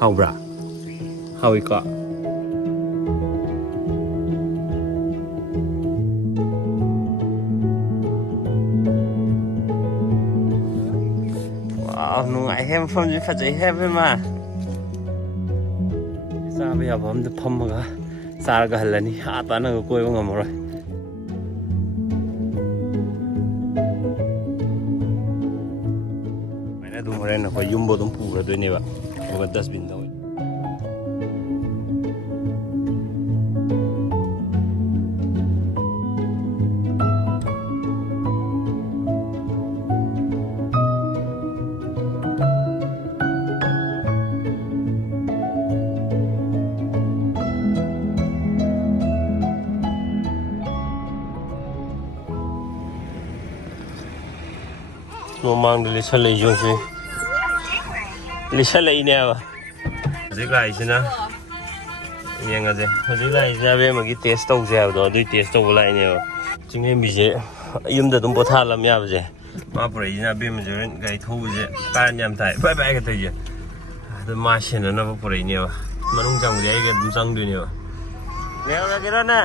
ꯍꯥꯎꯕ꯭ꯔꯥ ꯍꯥꯎꯏꯀꯣ ꯅꯨꯡꯉꯥꯏꯍꯦ ꯃꯐꯝꯁꯤ ꯐꯖꯩꯍꯦ ꯏꯕꯦꯝꯃ ꯆꯥꯕ ꯌꯥꯕ ꯑꯝꯗ ꯐꯝꯃꯒ ꯆꯥꯔꯒ ꯍꯜꯂꯅꯤ ꯇꯥꯅꯒ ꯀꯣꯏꯕ ꯉꯝꯃꯔꯣꯏ ꯁꯨꯃꯥꯏꯅ ꯑꯗꯨꯝ ꯍꯣꯔꯦꯟ ꯑꯩꯈꯣꯏ ꯌꯨꯝꯕꯨ ꯑꯗꯨꯝ ꯄꯨꯈ꯭ꯔꯗꯣꯏꯅꯦꯕ ꯑꯗꯨꯒ ꯗꯁꯕꯤꯟꯗ ꯑꯣꯏꯅ ꯃꯃꯥꯡꯗ ꯂꯤꯁꯜꯂꯛꯏꯁꯤꯡꯁꯤ ꯂꯤꯁꯜꯂꯛꯏꯅꯦꯕ ꯍꯧꯖꯤꯛ ꯂꯥꯛꯏꯁꯤꯅ ꯌꯦꯡꯉꯁꯦ ꯍꯧꯖꯤꯛ ꯂꯥꯛꯏꯁꯤꯅ ꯑꯕꯦꯝꯃꯒꯤ ꯇꯦꯁ ꯇꯧꯁꯦ ꯍꯥꯏꯕꯗꯣ ꯑꯗꯨꯏ ꯇꯦꯁ ꯇꯧꯕ ꯂꯥꯛꯏꯅꯦꯕ ꯆꯤꯡꯂꯦꯝꯕꯤꯁꯦ ꯌꯨꯝꯗ ꯑꯗꯨꯝ ꯄꯣꯊꯥꯍꯜꯂꯝ ꯌꯥꯕꯁꯦ ꯃꯥ ꯄꯨꯔꯛꯏꯁꯤꯅ ꯑꯕꯦꯝꯃꯁꯦ ꯍꯣꯔꯦꯟ ꯒꯥꯔꯤ ꯊꯧꯕꯁꯦ ꯀꯥꯔꯟ ꯌꯥꯝ ꯇꯥꯏ ꯕꯥꯏ ꯕꯥꯏꯒ ꯇꯧꯏꯁꯦ ꯑꯗꯨ ꯃꯥ ꯁꯦꯟꯅꯅꯕ ꯄꯨꯔꯛꯏꯅꯦꯕ ꯃꯅꯨꯡ ꯆꯪꯕꯗꯤ ꯑꯩꯒ ꯑꯗꯨꯝ ꯆꯪꯗꯣꯏꯅꯦꯕ ꯂꯩꯍꯧꯔꯒꯦꯔꯣꯅꯦ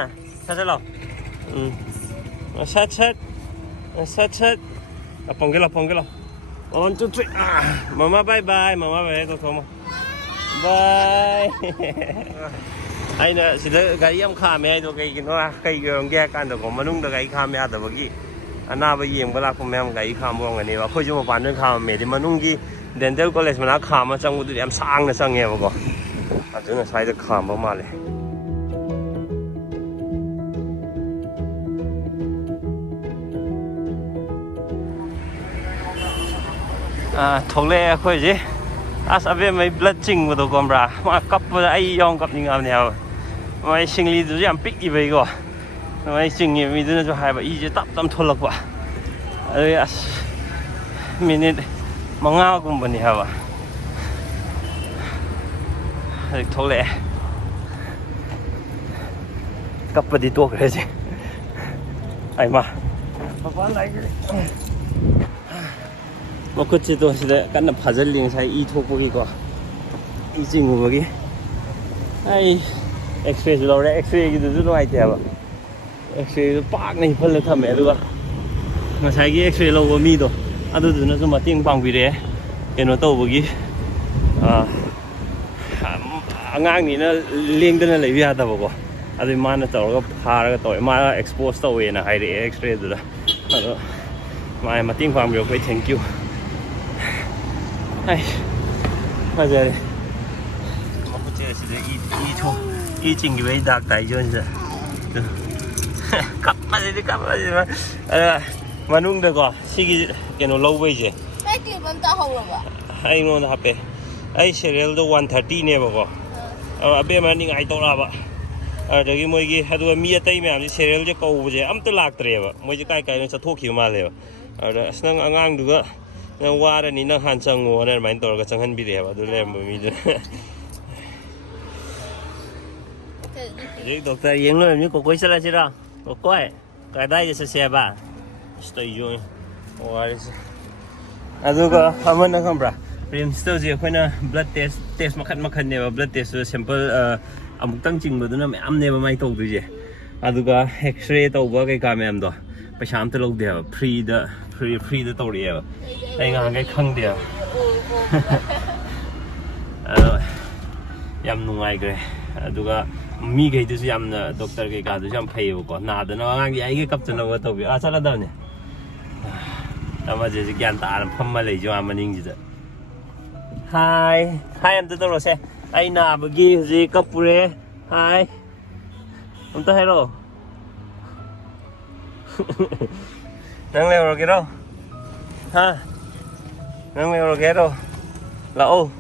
ꯁꯠ ꯁꯠ ꯂꯥꯛꯑꯣ ꯁꯠ ꯁꯠ ꯁꯠ ꯁꯠ ꯄꯣꯡꯒꯦ ꯂꯥꯛꯑꯣ ꯄꯣꯡꯒꯦ ꯂꯥꯛꯑꯣ 1 2 3 ꯃꯃꯥ ꯕꯥꯏ ꯕꯥꯏ ꯃꯃꯥ ꯕꯥꯏ ꯇꯧꯊꯣꯛꯑꯝꯃꯣ ꯕꯥꯏ ꯑꯩꯅ ꯁꯤꯗ ꯒꯥꯔꯤ ꯌꯥꯝ ꯈꯥꯝꯃꯦ ꯍꯥꯏꯗꯣ ꯀꯩꯒꯤꯅꯣ ꯀꯩꯒꯤ ꯑꯣꯏꯔꯝꯒꯦ ꯍꯥꯏ ꯀꯥꯟꯗꯀꯣ ꯃꯅꯨꯡꯗ ꯒꯥꯔꯤ ꯈꯥꯝ ꯌꯥꯗꯕꯒꯤ ꯑꯅꯥꯕ ꯌꯦꯡꯕ ꯂꯥꯛꯄ ꯃꯌꯥꯝ ꯒꯥꯔꯤ ꯈꯥꯝꯕ ꯑꯣꯏꯔꯝꯒꯅꯦꯕ ꯑꯩꯈꯣꯏꯁꯨ ꯃꯄꯥꯟꯗ ꯈꯥꯝꯃꯝꯃꯦ ꯃꯅꯨꯡꯒꯤ ꯗꯦꯟꯇꯦꯜ ꯀꯣꯂꯦꯖ ꯃꯅꯥꯛ ꯈꯥꯝꯃ ꯆꯪꯕꯗꯨꯗꯤ ꯌꯥꯝ ꯁꯥꯡꯅ ꯆꯪꯉꯦꯕꯀꯣ ꯑꯗꯨꯅ ꯁ꯭ꯋꯥꯏꯗ ꯈꯥꯝꯕ ꯃꯥꯜꯂꯦ ꯊꯣꯛꯂꯛꯑꯦ ꯑꯩꯈꯣꯏꯁꯦ ꯑꯁ ꯑꯕꯦꯝꯃꯩ ꯕ꯭ꯂꯗ ꯆꯤꯡꯕꯗꯣ ꯈꯪꯕ꯭ꯔꯥ ꯃꯥ ꯀꯞꯄꯗ ꯑꯩ ꯌꯥꯎ ꯀꯞꯅꯤꯡꯉꯕꯅꯦꯕ ꯃꯥꯏ ꯁꯤꯡꯂꯤꯗꯨꯁꯨ ꯌꯥꯝ ꯄꯤꯛꯏꯕꯩꯀꯣ ꯃꯥꯏ ꯆꯤꯡꯉꯤꯕ ꯃꯤꯗꯨꯅꯁꯨ ꯍꯥꯏꯕ ꯏꯁꯦ ꯇꯞ ꯇꯞ ꯊꯣꯛꯂꯛꯄ ꯑꯗꯨꯒꯤ ꯑꯁ ꯃꯤꯅꯤꯠ 5ꯒꯨꯝꯕꯅꯤ ꯍꯥꯏꯕ ꯍꯧꯖꯤꯛ ꯊꯣꯛꯂꯛꯑꯦ ꯀꯞꯄꯗꯤ ꯇꯣꯛꯈ꯭ꯔꯦꯁꯦ ꯑꯩꯃ ꯃꯄꯥꯟ ꯂꯥꯛꯈ꯭ꯔꯦ ꯃꯈꯨꯠꯁꯤꯗꯣ ꯁꯤꯗ ꯀꯟꯅ ꯐꯥꯖꯤꯜꯂꯤ ꯉꯁꯥꯏ ꯏ ꯊꯣꯛꯄꯒꯤꯀꯣ ꯏ ꯆꯤꯡꯉꯨꯕꯒꯤ ꯑꯩ ꯑꯦꯛꯁꯔꯦꯁꯨ ꯂꯧꯔꯦ ꯑꯦꯛꯁꯔꯦꯒꯤꯗꯨꯁꯨ ꯅꯨꯡꯉꯥꯏꯇꯦ ꯍꯥꯏꯕ ꯑꯦꯛꯁꯔꯦꯗꯨ ꯄꯥꯛꯅ ꯍꯤꯞꯍꯜꯂ ꯊꯝꯃꯦ ꯑꯗꯨꯒ ꯉꯁꯥꯏꯒꯤ ꯑꯦꯛꯁꯔꯦ ꯂꯧꯕ ꯃꯤꯗꯣ ꯑꯗꯨꯗꯨꯅꯁꯨ ꯃꯇꯦꯡ ꯄꯥꯡꯕꯤꯔꯛꯑꯦ ꯀꯩꯅꯣ ꯇꯧꯕꯒꯤ ꯑꯉꯥꯡꯅꯤꯅ ꯂꯦꯡꯗꯅ ꯂꯩꯕ ꯌꯥꯗꯕꯀꯣ ꯑꯗꯨꯏ ꯃꯥꯅ ꯇꯧꯔꯒ ꯐꯥꯔꯒ ꯇꯧꯋꯦ ꯃꯥꯅ ꯑꯦꯛꯁꯄꯣꯖ ꯇꯧꯋꯦꯅ ꯍꯥꯏꯔꯛꯑꯦ ꯑꯦꯛꯁꯔꯦꯗꯨꯗ ꯑꯗꯣ ꯃꯥꯅ ꯃꯇꯦꯡ ꯄꯥꯡꯕꯤꯔꯛꯄꯩ ꯊꯦꯡꯀ꯭ꯌꯨ ꯑꯩ ꯐꯖꯔꯦ ꯃꯈꯨꯠꯁꯦ ꯑꯁꯤꯗ ꯏ ꯆꯤꯡꯈꯤꯕꯩ ꯗꯥꯛ ꯇꯥꯏꯖꯣꯟꯁꯤꯗ ꯀꯞꯄꯁꯤꯗꯤ ꯃꯅꯨꯡꯗꯀꯣ ꯁꯤꯒꯤ ꯀꯩꯅꯣ ꯂꯧꯕꯩꯁꯦ ꯑꯩꯉꯣꯟꯗ ꯍꯥꯞꯄꯦ ꯑꯩ ꯁꯦꯔꯤꯌꯦꯜꯗꯣ 130ꯅꯦꯕꯀꯣ ꯑꯕꯦꯝꯃ ꯅꯤꯡꯉꯥꯏ ꯇꯧꯔꯛꯑꯕ ꯑꯗꯨꯗꯒꯤ ꯃꯣꯏꯒꯤ ꯑꯗꯨꯒ ꯃꯤ ꯑꯇꯩ ꯃꯌꯥꯝꯁꯦ ꯁꯦꯔꯤꯌꯦꯜꯁꯦ ꯀꯧꯕꯁꯦ ꯑꯝꯇ ꯂꯥꯛꯇ꯭ꯔꯦꯕ ꯃꯣꯏꯁꯦ ꯀꯥꯏ ꯀꯥꯏꯅ ꯆꯠꯊꯣꯛꯈꯤꯕ ꯃꯥꯜꯂꯦꯕ ꯑꯗꯨꯗ ꯑꯁ ꯅꯪ ꯑꯉꯥꯡꯗꯨꯒ ꯅꯪ ꯋꯥꯔꯅꯤ ꯅꯪ ꯍꯥꯟꯅ ꯆꯪꯉꯣꯅ ꯑꯗꯨꯃꯥꯏꯅ ꯇꯧꯔꯒ ꯆꯪꯍꯟꯕꯤꯔꯛꯑꯦꯕ ꯑꯗꯨ ꯂꯩꯔꯝꯕ ꯃꯤꯗꯨꯅ ꯍꯧꯖꯤꯛ ꯗꯣꯛꯇꯔ ꯌꯦꯡ ꯂꯣꯏꯔꯕꯅꯤ ꯀꯣꯀꯣꯏ ꯆꯠꯂꯁꯤꯔꯣ ꯀꯣꯀꯣꯏ ꯀꯗꯥꯏꯗ ꯆꯠꯁꯦ ꯍꯥꯏꯕ ꯁꯤꯗꯩꯁꯨ ꯋꯥꯔꯤꯁꯦ ꯑꯗꯨꯒ ꯑꯃꯅ ꯈꯪꯕ꯭ꯔꯥ ꯔꯤꯝꯁꯇ ꯍꯧꯖꯤꯛ ꯑꯩꯈꯣꯏꯅ ꯕ꯭ꯂꯗ ꯇꯦꯁ ꯃꯈꯟꯅꯦꯕ ꯕ꯭ꯂꯗ ꯇꯦꯁꯇꯨ ꯁꯦꯝꯄꯜ ꯑꯃꯨꯛꯇꯪ ꯆꯤꯡꯕꯗꯨꯅ ꯃꯌꯥꯝꯅꯦꯕ ꯃꯥꯏ ꯇꯧꯗꯣꯏꯁꯦ ꯑꯗꯨꯒ ꯑꯦꯛꯁꯔꯦ ꯇꯧꯕ ꯀꯩꯀꯥ ꯃꯌꯥꯝꯗꯣ ꯄꯩꯁా ꯑꯝꯇ ꯂꯧꯗꯦꯕ ꯐ꯭ꯔꯤꯗ ꯇꯧꯔꯛꯑꯦꯕ ꯑꯩ ꯉꯍꯥꯟꯈꯩ ꯈꯪꯗꯦꯕ ꯑꯗꯣ ꯌꯥꯝ ꯅꯨꯡꯉꯥꯏꯈ꯭ꯔꯦ ꯑꯗꯨꯒ ꯃꯤꯈꯩꯗꯨꯁꯨ ꯌꯥꯝꯅ ꯗꯣꯛꯇꯔ ꯀꯩꯀꯥꯗꯨꯁꯨ ꯌꯥꯝ ꯐꯩꯌꯦꯕꯀꯣ ꯅꯥꯗꯅꯕ ꯑꯉꯥꯡꯗꯤ ꯑꯩꯒ ꯀꯞꯇꯅꯕ ꯇꯧꯕꯤꯌꯨ ꯆꯠꯂꯗꯕꯅꯦ ꯑꯃꯁꯦ ꯒ꯭ꯌꯥꯟ ꯇꯥꯅ ꯐꯝꯃ ꯂꯩꯁꯨ ꯃꯅꯤꯡꯁꯤꯗ ꯍꯥꯏ ꯑꯝꯇ ꯇꯧꯔꯁꯦ ꯑꯩ ꯅꯥꯕꯒꯤ ꯍꯧꯖꯤꯛ ꯀꯞꯄꯨꯔꯦ ꯍꯥꯏ ꯑꯝꯇ ꯍꯥꯏꯔꯛꯑꯣ ꯅꯪ ꯂꯩꯍꯧꯔꯒꯦꯔꯣ ꯍꯥ ꯅꯪ ꯂꯩꯍꯧꯔꯒꯦ ꯍꯥꯏꯔꯣ ꯂꯥꯛꯑꯣ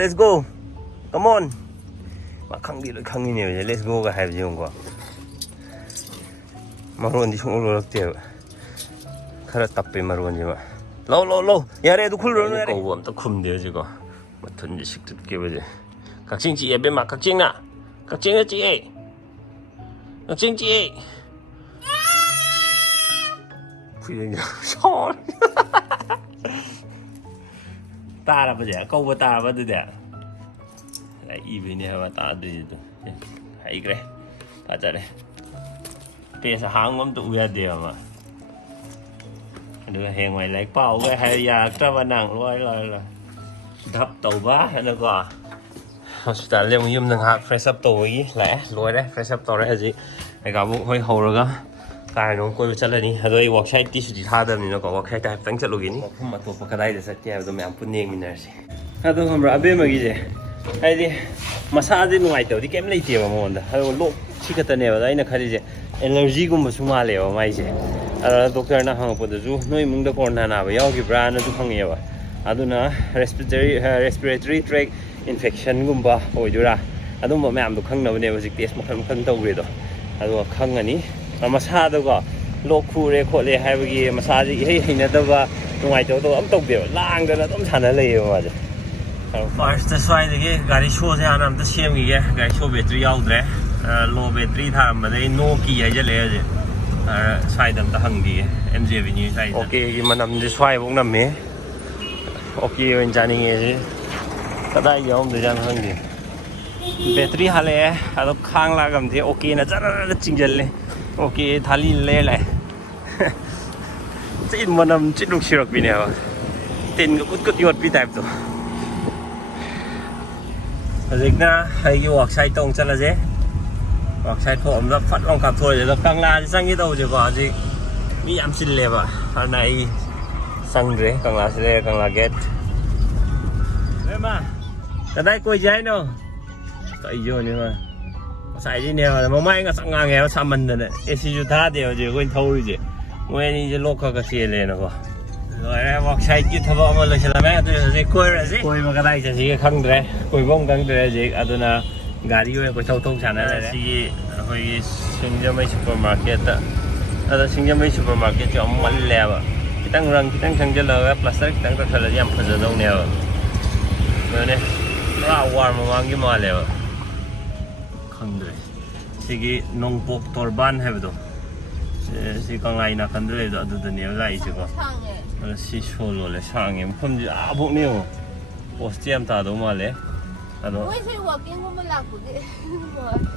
ꯂꯦꯠꯁ ꯒꯣ ꯀꯃꯣꯟ ꯃꯥ ꯈꯪꯗꯤ ꯂꯣꯏ ꯈꯪꯉꯤꯅꯦꯕ ꯂꯦꯠꯁ ꯒꯣꯒ ꯍꯥꯏꯕꯁꯦ ꯌꯦꯡꯉꯨꯀꯣ ꯃꯔꯣꯟꯗꯤ ꯁꯨꯡꯂꯣ ꯂꯣꯜꯂꯛꯇꯦꯕ खरा तप्पे मरोंजेमा लो लो लो यारे दु खुलरो यारे कौबो अमता खुमदे हजिको मथुन जी सिकतुत के बजे कक्सिंग ची एबे मा कक्सिंग ना ची ए कक्सिंग ची ए फुइं सॉन ꯇꯥꯔꯕꯁꯦ ꯀꯧꯕ ꯇꯥꯔꯕ ꯑꯗꯨꯗꯤ ꯏꯕꯩꯅꯦ ꯍꯥꯏꯕ ꯇꯥꯗ꯭ꯔꯤꯗꯣ ꯍꯩꯈ꯭ꯔꯦ ꯐꯖꯔꯦ ꯇꯦꯁ ꯑꯍꯥꯡꯕ ꯑꯝꯇ ꯎ ꯌꯥꯗꯦꯕ ꯑꯃ ꯑꯗꯨꯒ ꯍꯌꯦꯡꯋꯥꯏ ꯂꯥꯏꯔꯤꯛ ꯄꯥꯎꯒ ꯍꯥꯏꯔ ꯌꯥꯔꯛꯇ꯭ꯔꯕ ꯅꯪ ꯂꯣꯏ ꯙꯞ ꯇꯧꯕ ꯍꯥꯏꯅꯀꯣ ꯍꯣꯁꯄꯤꯇꯥꯜꯗ ꯑꯃꯨꯛ ꯌꯨꯝꯗ ꯉꯥꯏꯍꯥꯛ ꯐ꯭ꯔꯦꯁ ꯑꯞ ꯇꯧꯕꯒꯤ ꯂꯥꯛꯑꯦ ꯂꯣꯏꯔꯦ ꯐ꯭ꯔꯦꯁ ꯑꯞ ꯇꯧꯔꯦ ꯍꯧꯖꯤꯛ ꯀꯩꯀꯥꯕꯨ ꯍꯣꯏ ꯍꯧꯔꯒ ꯀꯥꯏꯅꯣ ꯀꯣꯏꯕ ꯆꯠꯂꯅꯤ ꯑꯗꯣ ꯑꯩ ꯋꯥꯛꯁꯥꯏꯠꯇꯤ ꯁꯨꯇꯤ ꯊꯥꯗꯕꯅꯤꯅꯀꯣ ꯋꯥꯛꯁꯥꯏꯠꯇ ꯍꯥꯏꯐꯦꯠꯇꯪ ꯆꯠꯂꯨꯈꯤꯅꯤ ꯃꯐꯝ ꯑꯇꯣꯞꯄ ꯀꯗꯥꯏꯗ ꯆꯠꯀꯦ ꯍꯥꯏꯕꯗꯣ ꯃꯌꯥꯝ ꯄꯨꯟꯅ ꯌꯦꯡꯃꯤꯟꯅꯔꯁꯤ ꯑꯗꯣ ꯈꯪꯕ꯭ꯔꯥ ꯑꯕꯦꯝꯃꯒꯤꯁꯦ ꯍꯥꯏꯗꯤ ꯃꯁꯥꯁꯦ ꯅꯨꯡꯉꯥꯏꯇꯕꯗꯤ ꯀꯩꯝ ꯂꯩꯇꯦꯕ ꯃꯉꯣꯟꯗ ꯑꯗꯨꯒ ꯂꯣꯛ ꯁꯤ ꯈꯛꯇꯅꯦꯕ ꯑꯗꯣ ꯑꯩꯅ ꯈꯜꯂꯤꯁꯦ ꯑꯦꯂꯔꯖꯤꯒꯨꯝꯕꯁꯨ ꯃꯥꯜꯂꯦꯕ ꯃꯥꯏꯁꯦ ꯑꯗ ꯗꯣꯛꯇꯔꯅ ꯍꯪꯉꯛꯄꯗꯁꯨ ꯅꯣꯏ ꯏꯃꯨꯡꯗ ꯀꯣꯔꯣꯅꯥ ꯅꯥꯕ ꯌꯥꯎꯈꯤꯕ꯭ꯔꯥꯅꯁꯨ ꯍꯪꯉꯦꯕ ꯑꯗꯨꯅ ꯔꯦꯁꯄꯤꯔꯦꯇꯔꯤ ꯇ꯭ꯔꯦꯛ ꯏꯟꯐꯦꯛꯁꯟꯒꯨꯝꯕ ꯑꯣꯏꯗꯣꯏꯔꯥ ꯑꯗꯨꯝꯕ ꯃꯌꯥꯝꯗꯣ ꯈꯪꯅꯕꯅꯦꯕ ꯍꯧꯖꯤꯛ ꯇꯦꯁ ꯃꯈꯜ ꯃꯈꯜ ꯇꯧꯈ꯭ꯔꯦꯗꯣ ꯑꯗꯨꯒ ꯈꯪꯉꯅꯤ ꯃꯁꯥꯗꯀꯣ ꯂꯣꯛ ꯈꯨꯔꯦ ꯈꯣꯠꯂꯦ ꯍꯥꯏꯕꯒꯤ ꯃꯁꯥꯁꯦ ꯏꯍꯩ ꯍꯩꯅꯗꯕ ꯅꯨꯡꯉꯥꯏꯇꯕꯗꯣ ꯑꯝ ꯇꯧꯗꯦꯕ ꯂꯥꯡꯗꯅ ꯑꯗꯨꯝ ꯁꯥꯟꯅ ꯂꯩꯌꯦꯕ ꯃꯥꯁꯦ ꯐꯥꯔꯁꯇ ꯁ꯭ꯋꯥꯏꯗꯒꯤ ꯒꯥꯔꯤ ꯁꯣꯁꯦ ꯍꯥꯟꯅ ꯑꯝꯇ ꯁꯦꯝꯈꯤꯒꯦ ꯒꯥꯔꯤ ꯁꯣ ꯕꯦꯇ꯭ꯔꯤ ꯌꯥꯎꯗ꯭ꯔꯦ ꯂꯣ ꯕꯦꯇ꯭ꯔꯤ ꯊꯥꯔꯝꯕꯗꯩ ꯅꯣ ꯀꯤ ꯍꯥꯏꯖꯜꯂꯛꯑꯦ ꯍꯧꯖꯤꯛ ꯁ꯭ꯋꯥꯏꯗ ꯑꯝꯇ ꯍꯪꯈꯤꯒꯦ ꯑꯦꯝ ꯖꯤ ꯑꯦꯚꯤꯅ꯭ꯌꯨ ꯁ꯭ꯋꯥꯏꯗ ꯑꯣꯀꯦꯒꯤ ꯃꯅꯝꯁꯦ ꯁ꯭ꯋꯥꯏꯐꯥꯎ ꯅꯝꯃꯦ ꯑꯣꯀꯦ ꯑꯣꯏꯅ ꯆꯥꯅꯤꯡꯉꯦ ꯁꯤ ꯀꯗꯥꯏ ꯌꯥꯎꯔꯝꯗꯣꯏꯖꯥꯠꯅꯣ ꯈꯪꯗꯦ ꯕꯦꯇ꯭ꯔꯤ ꯍꯥꯜꯂꯛꯑꯦ ꯑꯗꯣ ꯈꯥꯡ ꯂꯥꯛꯑꯝꯗꯦ ꯑꯣꯀꯦꯅ ꯖꯔ ꯆꯤꯡꯁꯤꯜꯂꯦ ꯑꯣꯀꯦ ꯊꯥꯂꯤ ꯂꯩꯔ ꯂꯥꯛꯑꯦ ꯆꯤꯟ ꯃꯅꯝ ꯆꯤꯟ ꯅꯨꯡꯁꯤꯔꯛꯄꯤꯅꯦꯕ ꯇꯤꯟꯒ ꯀꯨꯠ ꯀꯨꯠ ꯌꯣꯠꯄꯤ ꯇꯥꯏꯞꯇꯣ ꯍꯧꯖꯤꯛꯅ ꯑꯩꯒꯤ ꯋꯥꯛꯁꯥꯏꯠꯇ ꯑꯃꯨꯛ ꯆꯠꯂꯁꯦ ꯋꯥꯛꯁꯥꯏꯠ ꯊꯣꯛꯑꯝꯗ ꯐꯠ ꯂꯥꯎ ꯀꯥꯞꯊꯣꯛꯑꯁꯦ ꯑꯗꯣ ꯀꯪꯂꯥꯁꯦ ꯆꯪꯒꯦ ꯇꯧꯁꯦꯀꯣ ꯍꯧꯖꯤꯛ ꯃꯤ ꯌꯥꯝ ꯆꯤꯜꯂꯦꯕ ꯑꯗꯨꯅ ꯑꯩ ꯆꯪꯗ꯭ꯔꯦ ꯀꯪꯂꯥꯁꯤ ꯂꯩꯔꯦ ꯀꯪꯂꯥ ꯒꯦꯠ ꯏꯃ ꯀꯗꯥꯏ ꯀꯣꯏꯁꯦ ꯍꯥꯏꯅꯣ ꯀꯩꯖꯣꯅꯦ ꯃꯥ ꯉꯁꯥꯏꯗꯤꯅꯦꯕ ꯃꯃꯥꯏ ꯉꯁꯛ ꯉꯥꯡꯉꯦꯕ ꯁꯥꯃꯟꯗꯅ ꯑꯦꯁꯤꯁꯨ ꯊꯥꯗꯦꯕ ꯍꯧꯖꯤꯛ ꯑꯩꯈꯣꯏꯅ ꯊꯧꯔꯤꯁꯦ ꯃꯣꯏ ꯑꯅꯤꯁꯦ ꯂꯣꯛ ꯈꯔ ꯆꯦꯜꯂꯦꯅꯀꯣ ꯂꯣꯏꯔꯦ ꯋꯥꯛꯁꯥꯏꯠꯀꯤ ꯊꯕꯛ ꯑꯃ ꯂꯣꯏꯁꯤꯜꯂꯝꯃꯦ ꯑꯗꯨ ꯍꯧꯖꯤꯛ ꯀꯣꯏꯔꯁꯤ ꯀꯣꯏꯕ ꯀꯗꯥꯏ ꯆꯠꯁꯤꯒꯦ ꯈꯪꯗ꯭ꯔꯦ ꯀꯣꯏꯐꯝ ꯈꯪꯗ꯭ꯔꯦ ꯍꯧꯖꯤꯛ ꯑꯗꯨꯅ ꯒꯥꯔꯤ ꯑꯣꯏꯅ ꯀꯣꯏꯊꯧ ꯊꯧ ꯁꯥꯟꯅꯔꯦ ꯁꯤꯒꯤ ꯑꯩꯈꯣꯏꯒꯤ ꯁꯤꯡꯖꯃꯩ ꯁꯨꯄꯔ ꯃꯥꯔꯀꯦꯠꯇ ꯑꯗꯣ ꯁꯤꯡꯖꯃꯩ ꯁꯨꯄꯔ ꯃꯥꯔꯀꯦꯠꯁꯦ ꯌꯥꯝ ꯃꯜꯂꯦꯕ ꯈꯤꯇꯪ ꯔꯪ ꯈꯤꯇꯪ ꯁꯪꯖꯜꯂꯒ ꯄ꯭ꯂꯥꯁꯇꯔ ꯈꯤꯇꯪ ꯇꯧꯁꯜꯂꯗꯤ ꯌꯥꯝ ꯐꯖꯗꯧꯅꯦꯕ ꯑꯗꯨꯅꯦ ꯄꯨꯔꯥ ꯋꯥꯔ ꯃꯃꯥꯡꯒꯤ ꯃꯥꯜꯂꯦꯕ ꯈꯪꯗ꯭ꯔꯦ ꯁꯤꯒꯤ ꯅꯣꯡꯄꯣꯛ ꯇꯣꯔꯕꯥꯟ ꯍꯥꯏꯕꯗꯣ ꯁꯤ ꯀꯪꯂꯥꯏ ꯅꯥꯀꯟꯗ ꯂꯩꯕꯗꯣ ꯑꯗꯨꯗꯅꯦꯕ ꯂꯥꯛꯏꯁꯦꯀꯣ ꯑꯗꯣ ꯁꯤ ꯁꯣ ꯂꯣꯜꯂꯦ ꯁꯥꯡꯉꯦ ꯃꯐꯝꯁꯦ ꯑꯥꯐꯥꯎꯅꯦ ꯌꯦꯡꯉꯣ ꯄꯣꯁꯇꯤ ꯌꯥꯝ ꯇꯥꯗꯧ ꯃꯥꯜꯂꯦ ꯑꯗꯣ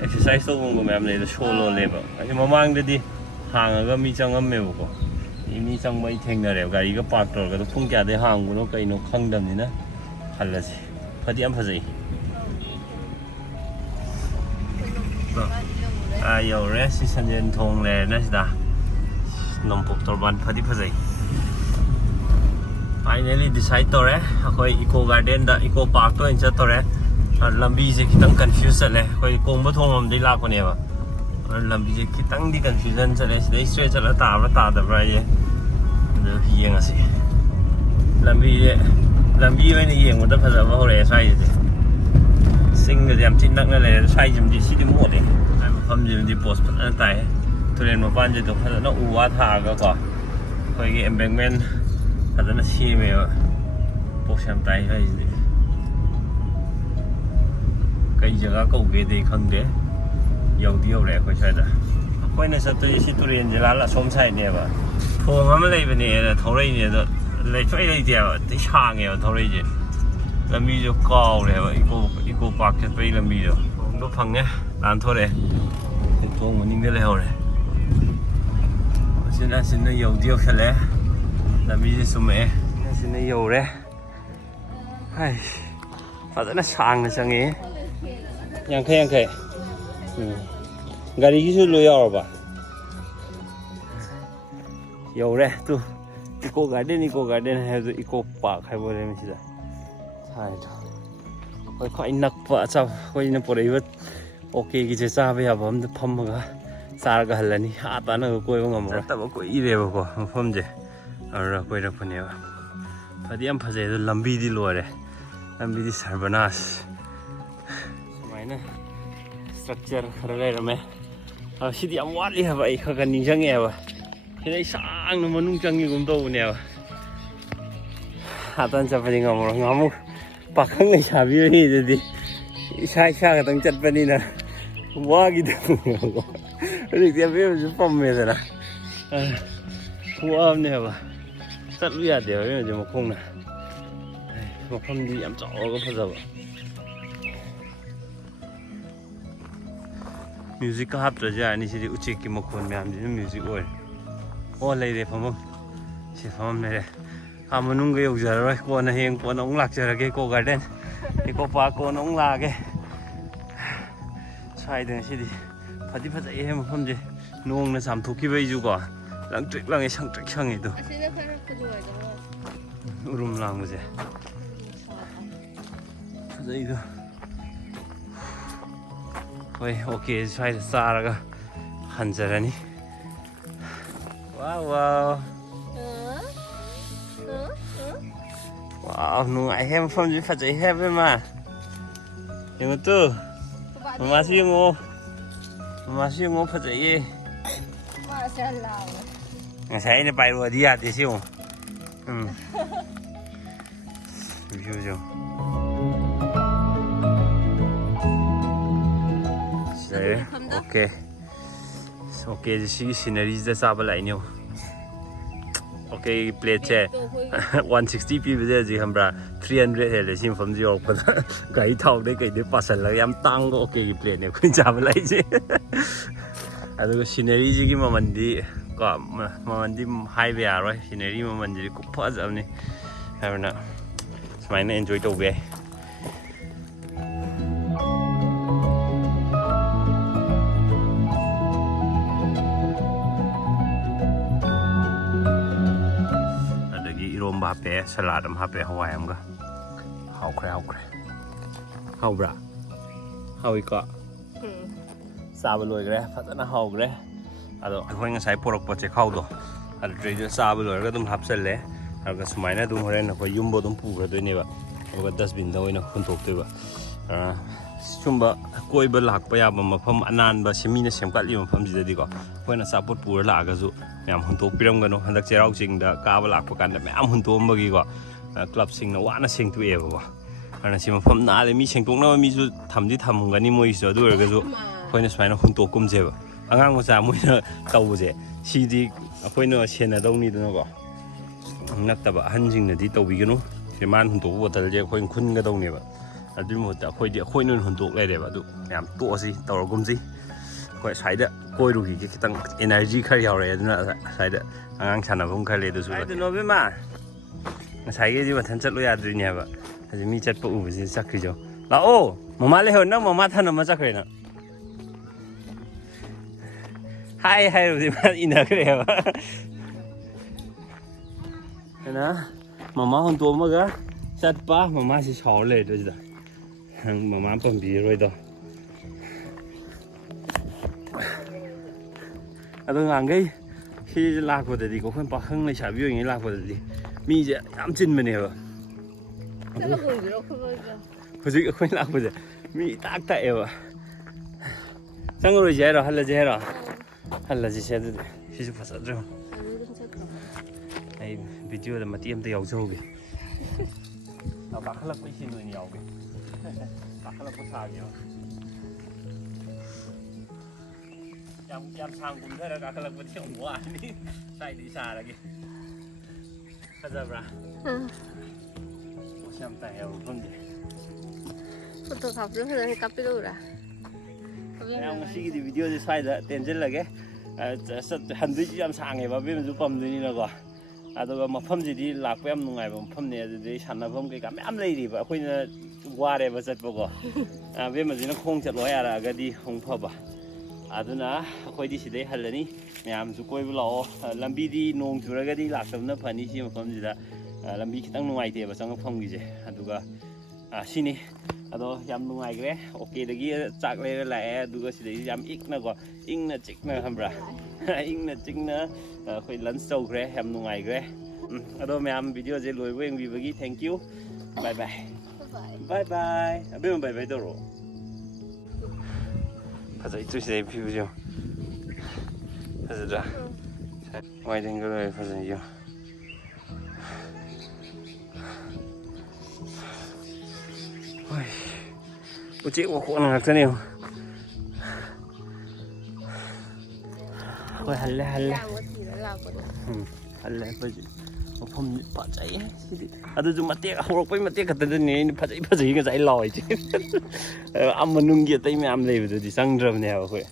ꯑꯦꯛꯁꯔꯁꯥꯏꯁ ꯇꯧꯐꯝꯒ ꯃꯌꯥꯝ ꯂꯩ ꯑꯗꯣ ꯁꯣ ꯂꯣꯜꯂꯦꯕ ꯑꯁꯤ ꯃꯃꯥꯡꯗꯗꯤ ꯍꯥꯡꯉꯒ ꯃꯤ ꯆꯪꯉꯝꯃꯦꯕꯀꯣ ꯃꯤ ꯆꯪꯕ ꯑꯩ ꯊꯦꯡꯅꯔꯦꯕ ꯒꯥꯔꯤꯒ ꯄꯥꯔꯛ ꯇꯧꯔꯒ ꯑꯗꯣ ꯄꯨꯡ ꯀꯌꯥꯗꯩ ꯍꯥꯡꯕꯅꯣ ꯀꯩꯅꯣ ꯈꯪꯗꯕꯅꯤꯅ ꯍꯜꯂꯁꯤ ꯐꯗꯤ ꯌꯥꯝ ꯐꯖꯩ ꯌꯧꯔꯦ ꯁꯤ ꯁꯟꯖꯦꯟ ꯊꯣꯡ ꯂꯩꯔꯦꯅ ꯁꯤꯗ ꯅꯣꯡꯄꯣꯛ ꯇꯣꯔꯕꯥꯟ ꯐꯗꯤ ꯐꯖꯩ ꯐꯥꯏꯅꯦꯜꯂꯤ ꯗꯤꯁꯥꯏꯠ ꯇꯧꯔꯦ ꯑꯩꯈꯣꯏ ꯏꯀꯣ ꯒꯥꯔꯗꯦꯟꯗ ꯏꯀꯣ ꯄꯥꯔꯛꯇ ꯑꯣꯏꯅ ꯆꯠꯇꯧꯔꯦ ꯂꯝꯕꯤꯁꯦ ꯈꯤꯇꯪ ꯀꯟꯐ꯭ꯌꯨꯁ ꯆꯠꯂꯦ ꯑꯩꯈꯣꯏ ꯀꯣꯡꯕ ꯊꯣꯡꯂꯣꯝꯗꯩ ꯂꯥꯛꯄꯅꯦꯕ ꯂꯝꯕꯤꯁꯦ ꯈꯤꯇꯪꯗꯤ ꯀꯟꯐ꯭ꯌꯨꯖꯟ ꯆꯠꯂꯦ ꯁꯤꯗꯩ ꯏꯁꯇ꯭ꯔꯦꯠ ꯆꯠꯂ ꯇꯥꯕ꯭ꯔꯥ ꯇꯥꯗꯕ꯭ꯔꯥ ꯑꯩꯁꯦ ꯑꯗꯨ ꯌꯦꯡꯉꯁꯤ ꯂꯝꯕꯤꯁꯦ ꯂꯝꯕꯤ ꯑꯣꯏꯅ ꯌꯦꯡꯕꯗ ꯐꯖꯕ ꯍꯧꯔꯛꯑꯦ ꯁ꯭ꯋꯥꯏꯁꯤꯗꯤ ꯆꯤꯡꯒꯁꯦ ꯌꯥꯝ ꯊꯤꯅ ꯅꯛꯅ ꯂꯩꯔꯦ ꯁ꯭ꯋꯥꯏꯁꯤꯃꯗꯤ ꯁꯤꯗꯤ ꯃꯣꯠꯂꯦ ꯃꯐꯝꯁꯤꯃꯗꯤ ꯄꯣꯁ ꯐꯖꯅ ꯇꯥꯏ ꯇꯨꯔꯦꯟ ꯃꯄꯥꯟꯁꯤꯗ ꯐꯖꯅ ꯎ ꯋꯥ ꯊꯥꯔꯒꯀꯣ ꯑꯩꯈꯣꯏꯒꯤ ꯑꯦꯝꯕꯦꯡꯃꯦꯟ ꯐꯖꯅ ꯁꯦꯝꯃꯦꯕ ꯄꯣꯁ ꯌꯥꯝ ꯇꯥꯏ ꯁ꯭ꯋꯥꯏꯁꯤꯗꯤ ꯀꯩ ꯖꯒꯥ ꯀꯧꯒꯦꯗꯤ ꯈꯪꯗꯦ ꯌꯧꯗꯤ ꯌꯧꯔꯛꯑꯦ ꯑꯩꯈꯣꯏ ꯁ꯭ꯋꯥꯏꯗ ꯑꯩꯈꯣꯏꯅ ꯆꯠꯇꯣꯏꯁꯤ ꯁꯤ ꯇꯨꯔꯦꯟꯁꯦ ꯂꯥꯜ ꯑꯁꯣꯝ ꯁꯥꯏꯠꯅꯦꯕ ꯊꯣꯡ ꯑꯃ ꯂꯩꯕꯅꯦꯅ ꯊꯧꯔꯛꯏꯅꯦ ꯑꯗꯣ ꯂꯩꯊꯣꯛ ꯂꯩꯇꯦꯕ ꯑꯇꯩ ꯁꯥꯡꯉꯦꯕ ꯊꯧꯔꯛꯏꯁꯦ ꯂꯝꯕꯤꯁꯨ ꯀꯥꯎꯔꯦꯕ ꯏꯀꯣ ꯄꯥꯔꯛ ꯆꯠꯄꯒꯤ ꯂꯝꯕꯤꯗꯣ ꯊꯣꯡꯗꯣ ꯐꯪꯉꯦ ꯂꯥꯟꯊꯣꯔꯛꯑꯦ ꯊꯣꯡ ꯃꯅꯤꯡꯗ ꯂꯩꯍꯧꯔꯦ ꯑꯁꯤꯅ ꯌꯧꯗꯤ ꯌꯧꯁꯜꯂꯛꯑꯦ ꯂꯝꯕꯤꯁꯦ ꯆꯨꯝꯃꯛꯑꯦ ꯑꯁꯤꯅ ꯌꯧꯔꯦ ꯍꯥꯏꯁ ꯐꯖꯅ ꯁꯥꯡꯅ ꯆꯪꯉꯛꯑꯦ ꯌꯥꯡꯈꯩ ꯒꯥꯔꯤꯒꯤꯁꯨ ꯂꯣꯏ ꯌꯥꯎꯔꯕ ꯌꯧꯔꯦ ꯇꯨ ꯏꯀꯣ ꯒꯥꯔꯗꯦꯟ ꯍꯥꯏꯕꯗꯣ ꯏꯀꯣ ꯄꯥꯔꯛ ꯍꯥꯏꯕ ꯑꯣꯏꯔꯦ ꯁꯤꯗ ꯁꯥꯏꯗꯣ ꯑꯩꯈꯣꯏ ꯈ꯭ꯋꯥꯏ ꯅꯛꯄ ꯑꯆꯥꯕ ꯑꯩꯈꯣꯏꯅ ꯄꯨꯔꯛꯏꯕ ꯑꯣꯀꯦꯒꯤꯁꯦ ꯆꯥꯕ ꯌꯥꯕ ꯑꯝꯗ ꯐꯝꯃꯒ ꯆꯥꯔꯒ ꯍꯜꯂꯅꯤ ꯇꯥꯅꯒ ꯀꯣꯏꯕ ꯉꯝꯃꯔꯣꯏ ꯆꯠꯇꯕ ꯀꯨꯏꯔꯦꯕꯀꯣ ꯃꯐꯝꯁꯦ ꯑꯗꯨꯗ ꯀꯣꯏꯔꯛꯄꯅꯦꯕ ꯐꯗꯤ ꯌꯥꯝ ꯐꯖꯩ ꯑꯗꯣ ꯂꯝꯕꯤꯗꯤ ꯂꯣꯏꯔꯦ ꯂꯝꯕꯤꯗꯤ ꯁꯔꯕꯅꯥꯁ ꯁꯨꯃꯥꯏꯅ ꯏꯁꯇ꯭ꯔꯛꯆꯔ ꯈꯔ ꯂꯩꯔꯝꯃꯦ ꯁꯤꯗꯤ ꯌꯥꯝ ꯋꯥꯠꯂꯤ ꯍꯥꯏꯕ ꯑꯩ ꯈꯔ ꯅꯤꯡꯁꯤꯡꯉꯛꯑꯦꯕ ꯁꯤꯗ ꯑꯩ ꯁꯥꯡꯅ ꯃꯅꯨꯡ ꯆꯪꯉꯤꯒꯨꯝ ꯇꯧꯕꯅꯦꯕ ꯍꯥꯇꯥꯟ ꯆꯠꯄꯗꯤ ꯉꯝꯃꯔꯣꯏ ꯉꯥꯃꯨꯛ ꯄꯥꯈꯪ ꯂꯩꯁꯥꯕꯤ ꯑꯣꯏꯔꯤꯗꯨꯗꯤ ꯏꯁꯥ ꯈꯛꯇꯪ ꯆꯠꯄꯅꯤꯅ ꯋꯥꯈꯤꯗꯕꯅꯦꯕꯀꯣ ꯍꯧꯖꯤꯛꯇꯤ ꯑꯕꯦꯝꯃꯁꯨ ꯄꯝꯃꯦꯗꯅ ꯋꯥꯕꯅꯦꯕ ꯆꯠꯂꯨ ꯌꯥꯗꯦꯕ ꯑꯕꯦꯝꯃꯁꯨ ꯃꯈꯣꯡꯅ ꯃꯐꯝꯗꯤ ꯌꯥꯝ ꯆꯥꯎꯔꯒ ꯐꯖꯕ ꯃ꯭ꯌꯨꯖꯤꯛꯀ ꯍꯥꯞꯇ꯭ꯔꯁꯨ ꯌꯥꯔꯅꯤ ꯁꯤꯗꯤ ꯎꯆꯦꯛꯀꯤ ꯃꯈꯣꯟ ꯃꯌꯥꯝꯁꯤꯅ ꯃ꯭ꯌꯨꯖꯤꯛ ꯑꯣꯏꯔꯦ ꯑꯣ ꯂꯩꯔꯦ ꯐꯝꯐꯝ ꯁꯤ ꯐꯝꯐꯝ ꯂꯩꯔꯦ ꯃꯅꯨꯡꯒ ꯌꯧꯖꯔꯔꯣꯏ ꯀꯣꯟꯅ ꯍꯌꯦꯡ ꯀꯣꯟꯅ ꯑꯃꯨꯛ ꯂꯥꯛꯆꯔꯒꯦ ꯏꯀꯣ ꯒꯥꯔꯗꯦꯟ ꯏꯀꯣ ꯄꯥꯔꯛ ꯀꯣꯟꯅ ꯑꯃꯨꯛ ꯂꯥꯛꯑꯒꯦ ꯁ꯭ꯋꯥꯏꯗ ꯉꯁꯤꯗꯤ ꯐꯗꯤ ꯐꯖꯩꯍꯦ ꯃꯐꯝꯁꯦ ꯅꯣꯡꯅ ꯆꯥꯝꯊꯣꯛꯈꯤꯕꯩꯁꯨꯀꯣ ꯂꯪꯇ꯭ꯔꯤꯛ ꯂꯪꯉꯦ ꯁꯪꯇ꯭ꯔꯤꯛ ꯁꯪꯉꯤꯗꯣ ꯎꯔꯨꯝ ꯂꯥꯡꯕꯁꯦ ꯐꯖꯩꯗꯣ ꯍꯣꯏ ꯑꯣꯀꯦ ꯁ꯭ꯋꯥꯏꯗ ꯆꯥꯔꯒ ꯍꯟꯖꯔꯅꯤ ꯋꯥꯎ ꯋꯥꯎ ꯋꯥꯎ ꯅꯨꯡꯉꯥꯏꯍꯦ ꯃꯐꯝꯁꯦ ꯐꯖꯩꯍꯦ ꯕꯦꯝꯃ ꯌꯦꯡꯉꯨ ꯇꯨ ꯃꯃꯥꯁꯨ ꯌꯦꯡꯉꯣ ꯃꯃꯥꯁꯨ ꯌꯦꯡꯉꯣ ꯐꯖꯩꯌꯦ ngài thấy nó bay rồi đi à thì siêu siêu siêu ok ok thì scenery ra sao lại nhiều ok plate che 160 pi bây giờ gì hầm ra 300 hay là xin phẩm gì học cái thau đấy cái đấy pasal là em tăng ok plate này khuyên chào lại chứ aduga scenery ji gi mamandi ko mamandi highway aroi scenery mamandi ku phajabni habna smaina enjoy to be adagi iromba hape salad am hape hawai am ga hawkhre hawbra hawi ka Saba lôi cái phát nó hầu cái à rồi thôi ngay sai porok bớt chế khâu rồi à rồi giờ saba lôi cái tôm hấp sel lẽ à cái sumai này tôm hồi này phải yum bớt tôm phu cái đấy nè bạn cái dustbin đâu nó không tốt đấy bạn à chung ba coi bớt lạc bây giờ mà phẩm anan ba xem mình xem cái gì mà phẩm gì đấy có hồi nó saba phu lạc cái dụ mẹ không tốt piram cái nó hắn đặc chế rau sinh đã cá ba lạc cái cái mẹ không tốt mà cái có club sinh nó quá nó sinh tụi em vậy à nó xem mà phẩm nào thì mình sinh tốt nó mình dù thầm cái này mới giờ đuổi cái dụ Khuyên là nó tốt cũng dễ anh ăn một sao mới nó tàu dễ xí đi khuyên nó xem là đâu ní đó nó có nát tập hành trình là đi tàu bị cái nó thì man không tốt của tàu dễ khuyên khuyên cái đâu này vậy à tuy một tập khuyên nó không tốt này để vậy tụ làm tốt gì tàu cũng gì khuyên sai đấy khuyên được cái tăng energy khai giàu này nó sai đấy anh ăn chăn là không khai lấy được rồi nó biết mà sai cái gì mà thân chất lo yاد rồi nhỉ vậy thì mình chất bộ gì chắc cái gì là ô mà lấy hơn nó mà thân nó chắc cái nào hai rồi mà ina cái này nè mama hôm tối mà cái chặt ba mama sẽ xỏ lên rồi đó mama bấm bì rồi đó à tôi ngang cái khi lạc vào đây thì có phần bạc hơn này chả biết như lạc vào đây thì mi sẽ ám chân mình này rồi hồi trước không lạc vào đây mi tắc tệ rồi sang rồi dễ rồi hay là dễ rồi 할라 지셔도 돼. 시주 봤어죠. 아이 비디오에 맞디엠도 여우저게. 나 바칼라 꼬시는 여우게. 바칼라 꼬사기요. 얌 상군데라 바칼라 꼬시 뭐 아니. 사이디 사라게. 가자브라. 응. 오시암다 해요. 근데. 포토 갑자기 그냥 까피로라. em xí cái video thì xoay ra tiền rất là cái hành vi làm sang và bên giúp phẩm như là gọi à tôi mà phẩm gì đi lạc với em ngày mà phẩm này thì sản phẩm cái em lấy đi và khuyên qua đây và giật vào gọi à bên mà gì nó không chặt lối à cái đi không phập à tôi nói khuyên đi xí đấy hành là ní em giúp coi vào làm bi đi nông chủ ra cái đi lạc tầm nó phải đi xí mà phẩm gì đó làm bi tăng ngoài thì và sang phẩm gì vậy à tôi có à xí này ado yam nungai gre okay dagi chak le la e duga sidai yam ik na go ing na chik na hambra ing na chik na khoi lunch show gre yam nungai gre ado myam video je loi weng vi bagi thank you bye bye bye bye abe bye bye doro phazai tu sei view jo phazai ngoài den gre phazai yo ôi chị của con ngạc thế nào ôi hẳn lẽ bây giờ ꯃꯐꯝꯗꯤ ꯐꯖꯩ ꯁꯤꯗꯤ ꯑꯗꯨꯁꯨ ꯃꯇꯦꯛ ꯍꯧꯔꯛꯄꯩ ꯃꯇꯦꯛ ꯈꯛꯇꯗꯅꯤ ꯑꯩꯅ ꯐꯖꯩ ꯉꯁꯥꯏ ꯂꯥꯎꯏꯁꯦ ꯃꯅꯨꯡꯒꯤ ꯑꯇꯩ ꯃꯌꯥꯝ ꯂꯩꯕꯗꯨꯗꯤ ꯆꯪꯗ꯭ꯔꯕꯅꯦꯕ ꯑꯩꯈꯣꯏ